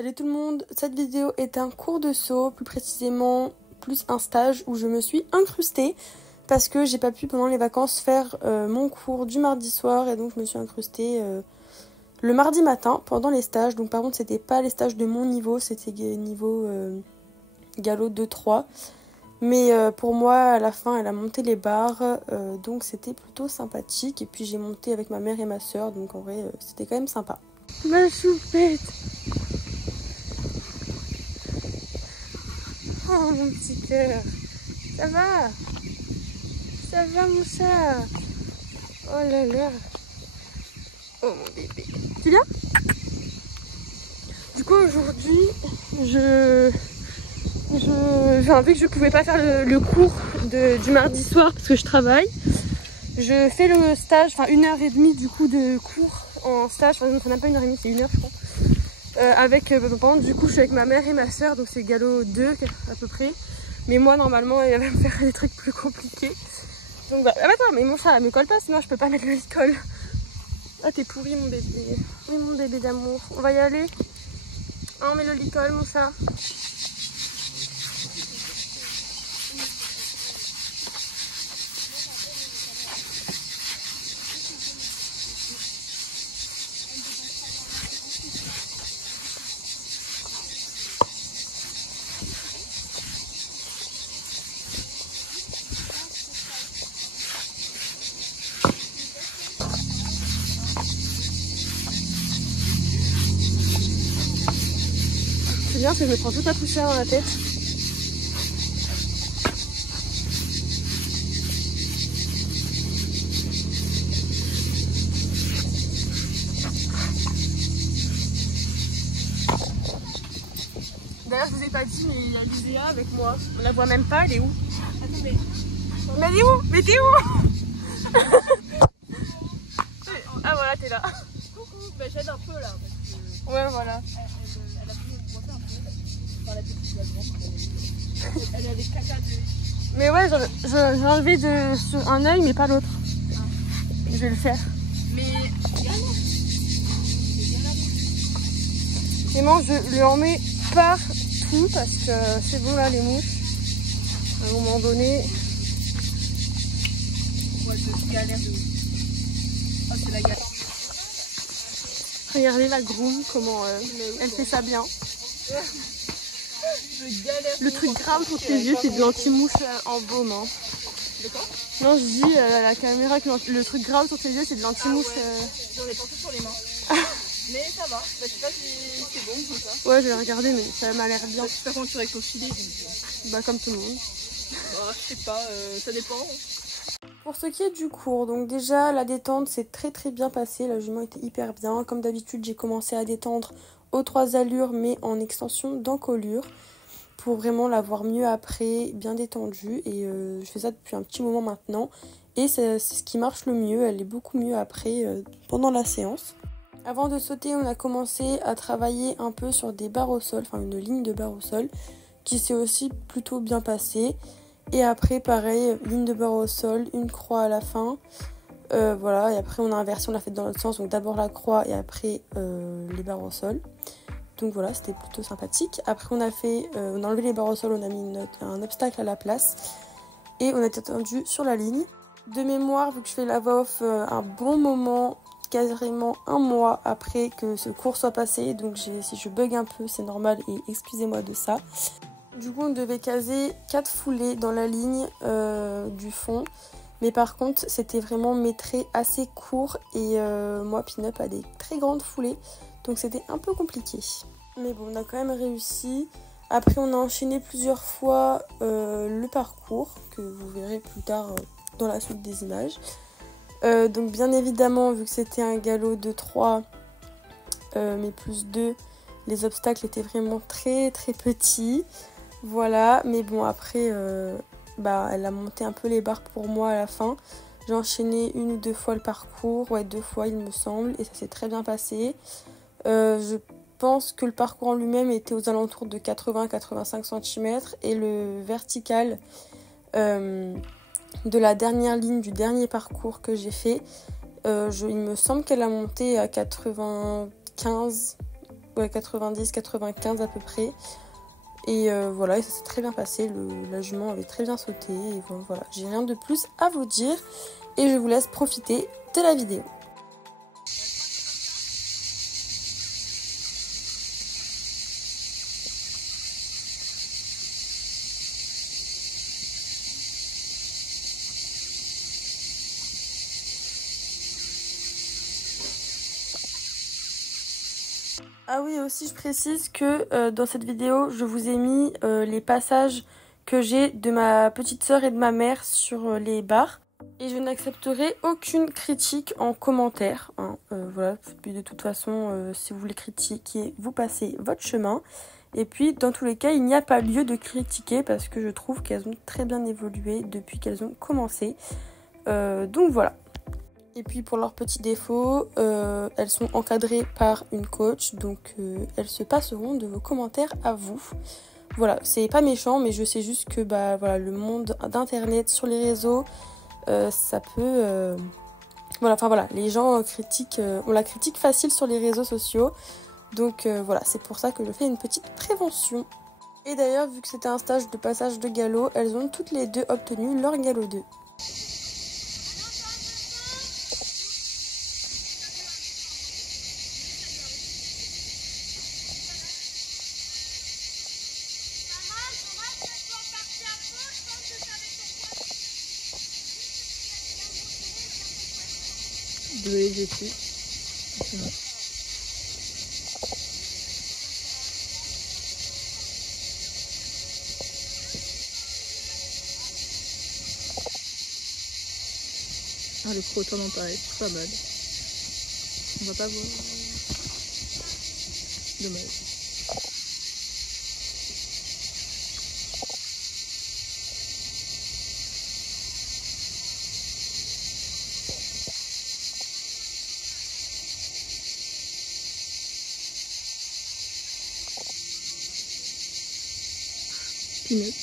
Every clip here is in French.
Salut tout le monde, cette vidéo est un cours de saut, plus précisément plus un stage où je me suis incrustée parce que j'ai pas pu pendant les vacances faire mon cours du mardi soir et donc je me suis incrustée le mardi matin pendant les stages. Donc par contre c'était pas les stages de mon niveau, c'était niveau galop 2-3. Mais pour moi à la fin elle a monté les barres donc c'était plutôt sympathique et puis j'ai monté avec ma mère et ma soeur donc en vrai c'était quand même sympa. Ma choupette. Oh mon petit cœur, ça va? Ça va mon chat? Oh là là. Oh mon bébé. Tu viens? Du coup aujourd'hui, vu que je pouvais pas faire le cours du mardi soir parce que je travaille, je fais le stage, enfin 1h30 du coup de cours en stage, enfin ça n'a pas 1h30, c'est 1h je crois. Par contre, du coup je suis avec ma mère et ma soeur, donc c'est galop 2 à peu près. Mais moi normalement elle va me faire des trucs plus compliqués. Donc bah, attends, mais mon chat elle me colle pas, sinon je peux pas mettre le licol. Ah t'es pourri mon bébé. Oui mon bébé d'amour. On va y aller. Ah on met le licol mon chat. C'est bien parce que je me prends toute la poussière dans la tête. D'ailleurs je vous ai pas dit mais il y a Lydia avec moi. On la voit même pas, elle est où? Attendez. Mais elle est où? Mais t'es où? Ah voilà t'es là. Coucou, bah, j'aide un peu là. Parce que Ouais voilà. elle a pu me brosser un peu. Enfin, la petite la grande. Elle a des caca de. Mais ouais j'ai enlevé sur un œil mais pas l'autre. Ah. Je vais le faire. Mais il y a Vraiment je lui en mets partout parce que c'est bon là les mouches. À un moment donné. moi je galère de. Oh, c'est la galère. Regardez la groom comment elle fait ça bien. Je galère. Le truc grave sur ses yeux c'est de l'anti-mouche en baume. Hein. De quoi? Non je dis à la caméra que le truc grave sur ses yeux c'est de l'anti-mouche. Ah ouais. J'en ai pensé sur les mains. Mais ça va. Bah, je sais pas si c'est bon comme ça. Ouais je vais regarder mais ça m'a l'air bien. De toute façon tu avec ton filet. Donc... Bah comme tout le monde. Bah, je sais pas, ça dépend. Pour ce qui est du cours, donc déjà la détente s'est très bien passée, la jument était hyper bien. Comme d'habitude j'ai commencé à détendre aux 3 allures mais en extension d'encolure pour vraiment la voir mieux après, bien détendue et je fais ça depuis un petit moment maintenant et c'est ce qui marche le mieux, elle est beaucoup mieux après pendant la séance. Avant de sauter on a commencé à travailler un peu sur des barres au sol, enfin une ligne de barres au sol qui s'est aussi plutôt bien passée. Et après, pareil, ligne de barre au sol, une croix à la fin. Voilà, et après on a inversé, on l'a fait dans l'autre sens. Donc d'abord la croix et après les barres au sol. Donc voilà, c'était plutôt sympathique. Après on a enlevé les barres au sol, on a mis un obstacle à la place. Et on a été tendu sur la ligne. De mémoire, vu que je fais la voix off un bon moment, quasiment un mois après que ce cours soit passé. Donc si je bug un peu, c'est normal et excusez-moi de ça. Du coup on devait caser 4 foulées dans la ligne du fond. Mais par contre c'était vraiment mes traits assez courts et moi Pin-Up a des très grandes foulées. Donc c'était un peu compliqué. Mais bon on a quand même réussi. Après on a enchaîné plusieurs fois le parcours que vous verrez plus tard dans la suite des images. Donc bien évidemment vu que c'était un galop de 3 mais plus 2, les obstacles étaient vraiment très petits. Voilà, mais bon après, elle a monté un peu les barres pour moi à la fin. J'ai enchaîné 1 ou 2 fois le parcours, ouais 2 fois il me semble, et ça s'est très bien passé. Je pense que le parcours en lui-même était aux alentours de 80-85 cm et le vertical de la dernière ligne du dernier parcours que j'ai fait, il me semble qu'elle a monté à 95, ouais, 90, 95 à peu près. Et voilà, et ça s'est très bien passé, la jument avait très bien sauté. Et bon, voilà, j'ai rien de plus à vous dire. Et je vous laisse profiter de la vidéo. Ah oui, aussi je précise que dans cette vidéo, je vous ai mis les passages que j'ai de ma petite sœur et de ma mère sur les barres. Et je n'accepterai aucune critique en commentaire. Hein. Voilà, puis de toute façon, si vous voulez critiquer, vous passez votre chemin. Et puis, dans tous les cas, il n'y a pas lieu de critiquer parce que je trouve qu'elles ont très bien évolué depuis qu'elles ont commencé. Donc voilà. Et puis pour leurs petits défauts, elles sont encadrées par une coach, donc elles se passeront de vos commentaires à vous. Voilà, c'est pas méchant, mais je sais juste que bah voilà, le monde d'internet sur les réseaux, ça peut, voilà, enfin voilà, les gens critiquent, ont la critique facile sur les réseaux sociaux, donc voilà, c'est pour ça que je fais une petite prévention. Et d'ailleurs, vu que c'était un stage de passage de galop, elles ont toutes les deux obtenu leur galop 2. De les dessus. Ah, le crottin m'en paraît pas mal. On va pas voir. Dommage. Peanut.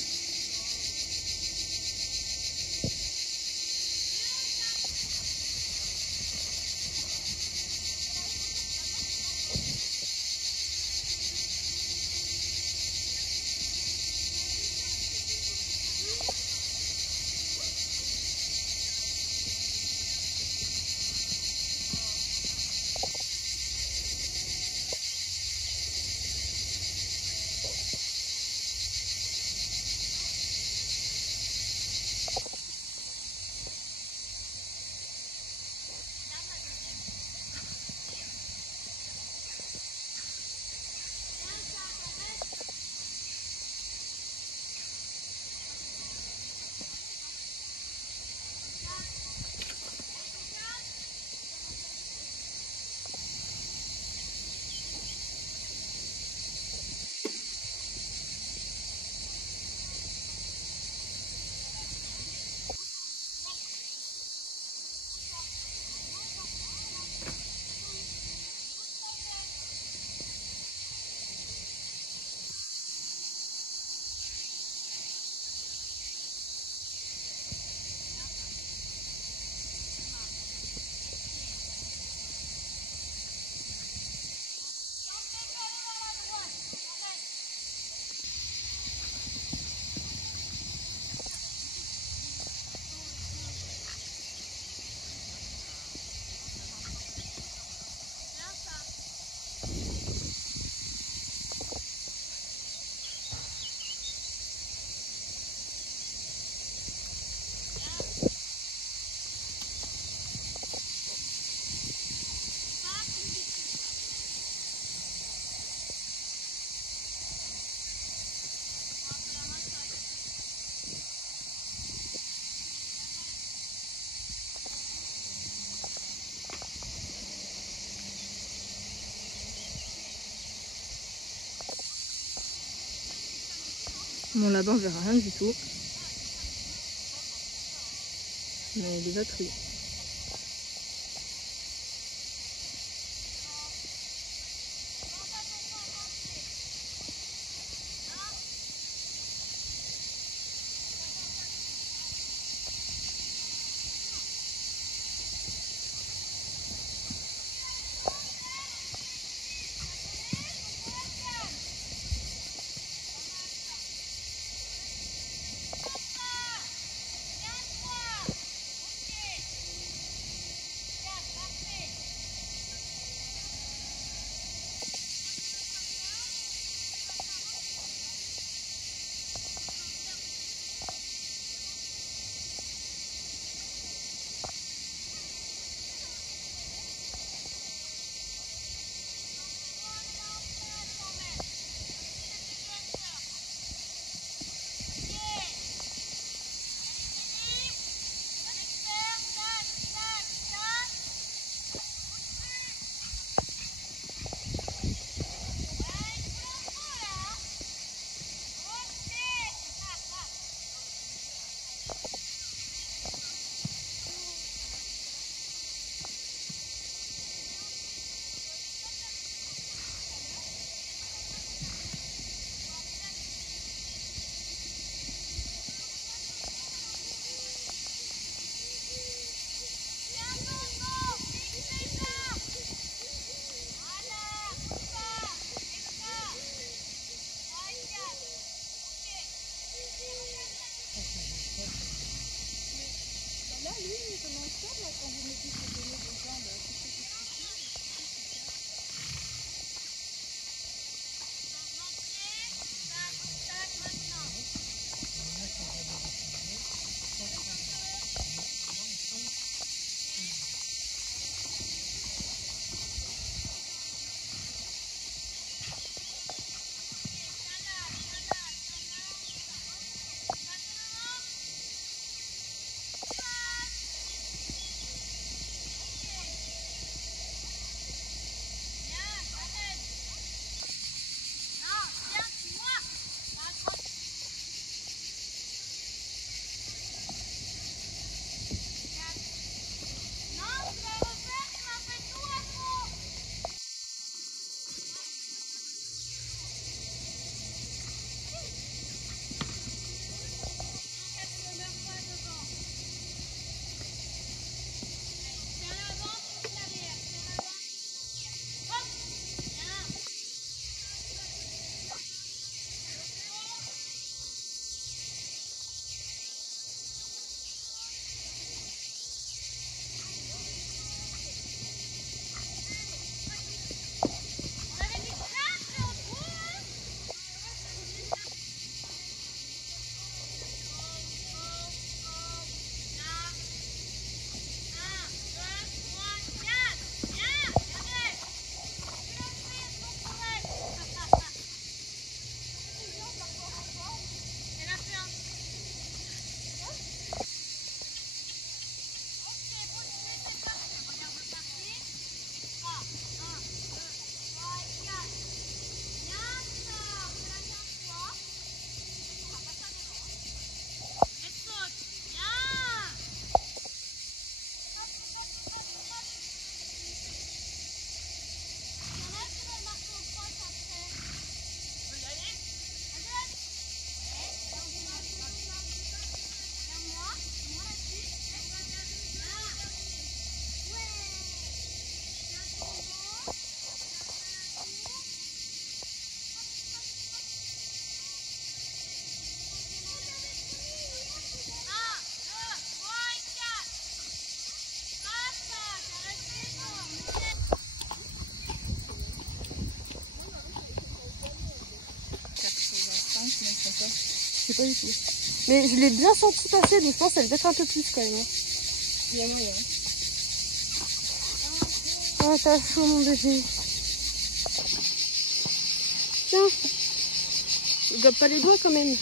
Mon lapin verra rien du tout. Mais il les a triés. pas du tout. Mais je l'ai bien senti passer, donc je pense qu'elle va être un peu plus quand même. Hein. Il y a moyen. Oh, t'as chaud mon bébé. Tiens. Ne gobe pas les doigts quand même.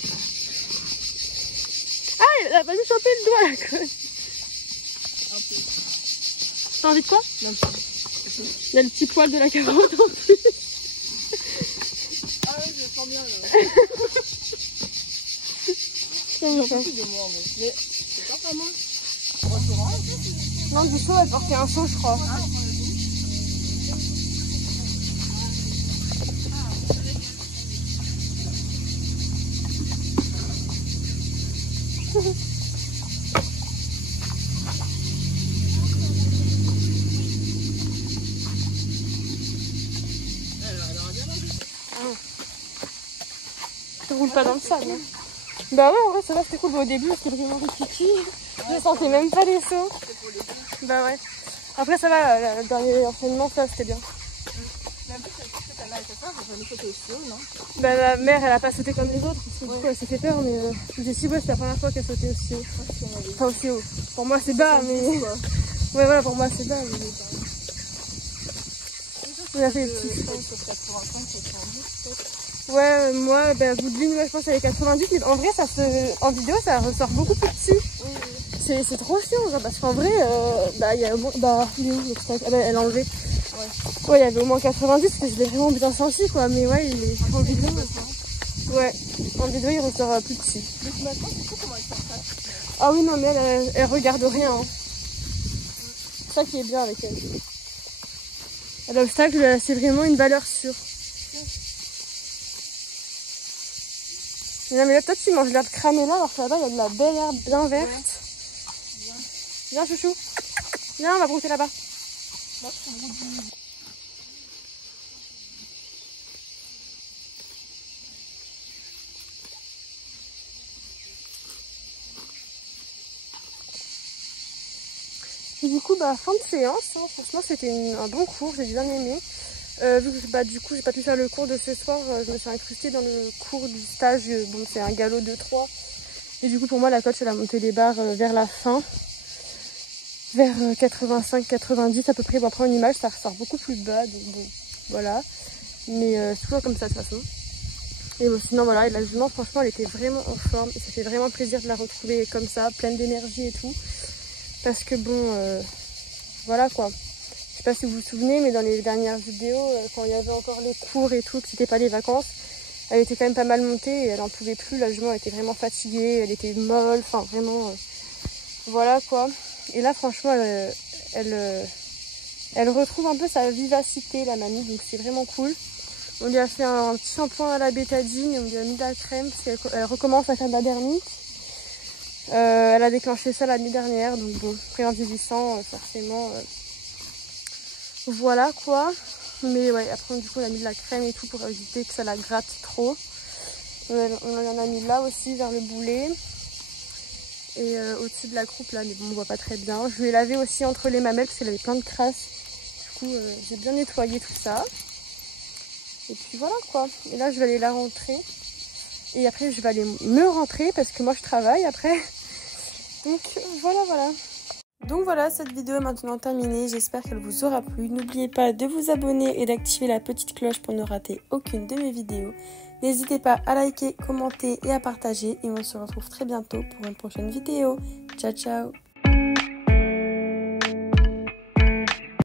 Ah, elle a pas dû choper le doigt la conne. Un peu. T'as envie de quoi? Non. Il y a le petit poil de la carotte en plus. Ah ouais, je le sens bien là. Mais c'est pas vraiment au restaurant. Non, du coup, elle portait un seau, je crois. Tu roules pas dans le sable. Hein. Bah ouais, en vrai, ça va, c'était cool. Au début, c'était vraiment rikiki. Je sentais même pas les sauts. Bah ouais. Après, ça va, le dernier enchaînement, ça, c'était bien. Bah ma mère, elle a pas sauté comme les autres, parce que du coup, elle s'est fait peur, mais je me dis, ouais, c'est la première fois qu'elle sautait aussi haut. Enfin, aussi haut. Pour moi, c'est bas, mais... Ouais, voilà, pour moi, c'est bas, mais... On a fait des petits... Ouais, moi, ben, Boudeline, ouais, je pense qu'elle est 90, mais en vrai, ça en vidéo, ça ressort beaucoup plus petit. C'est trop chiant, genre, parce qu'en vrai, bah, il y a au moins... Bah, elle a enlevé. Ouais, il y avait au moins 90, parce que je l'ai vraiment bien senti, quoi, mais ouais, il est en vidéo. Ouais, en vidéo, il ressort plus petit. Ah oui, non, mais elle regarde rien. Hein. C'est ça qui est bien avec elle. L'obstacle, c'est vraiment une valeur sûre. Non, mais là, toi, tu manges l'herbe cramée là, alors que là-bas, il y a de la belle herbe bien verte. Viens, chouchou. Viens, on va brouter là-bas. Et du coup, bah, fin de séance. Hein. Franchement, c'était un bon cours, j'ai bien aimé. Vu que bah, du coup, j'ai pas pu faire le cours de ce soir, je me suis incrustée dans le cours du stage. Bon, c'est un galop de 3. Et du coup, pour moi, la coach, elle a monté les barres vers la fin. Vers 85-90 à peu près. Bon, après, en image, ça ressort beaucoup plus bas. Donc bon, voilà. Mais c'est toujours comme ça, de toute façon. Et bon, sinon, voilà. Et la jument, franchement, elle était vraiment en forme. Et ça fait vraiment plaisir de la retrouver comme ça, pleine d'énergie et tout. Parce que bon, voilà quoi. Je sais pas si vous vous souvenez, mais dans les dernières vidéos, quand il y avait encore les cours et tout, que c'était pas les vacances, elle était quand même pas mal montée et elle en pouvait plus. La jument, elle était vraiment fatiguée, elle était molle, enfin vraiment, voilà quoi. Et là, franchement, elle retrouve un peu sa vivacité, la mamie, donc c'est vraiment cool. On lui a fait un petit shampoing à la bétadine et on lui a mis de la crème parce qu'elle recommence à faire de la dermite. Elle a déclenché ça la nuit dernière, donc bon, après en vieillissant, forcément, voilà quoi. Mais ouais, après du coup on a mis de la crème et tout pour éviter que ça la gratte trop. On en a mis là aussi vers le boulet et au-dessus de la croupe là, mais bon on voit pas très bien. Je vais laver aussi entre les mamelles parce qu'elle avait plein de crasse. Du coup j'ai bien nettoyé tout ça. Et puis voilà quoi. Et là je vais aller la rentrer. Et après je vais aller me rentrer parce que moi je travaille après. Donc voilà. Donc voilà, cette vidéo est maintenant terminée. J'espère qu'elle vous aura plu. N'oubliez pas de vous abonner et d'activer la petite cloche pour ne rater aucune de mes vidéos. N'hésitez pas à liker, commenter et à partager. Et on se retrouve très bientôt pour une prochaine vidéo. Ciao ciao.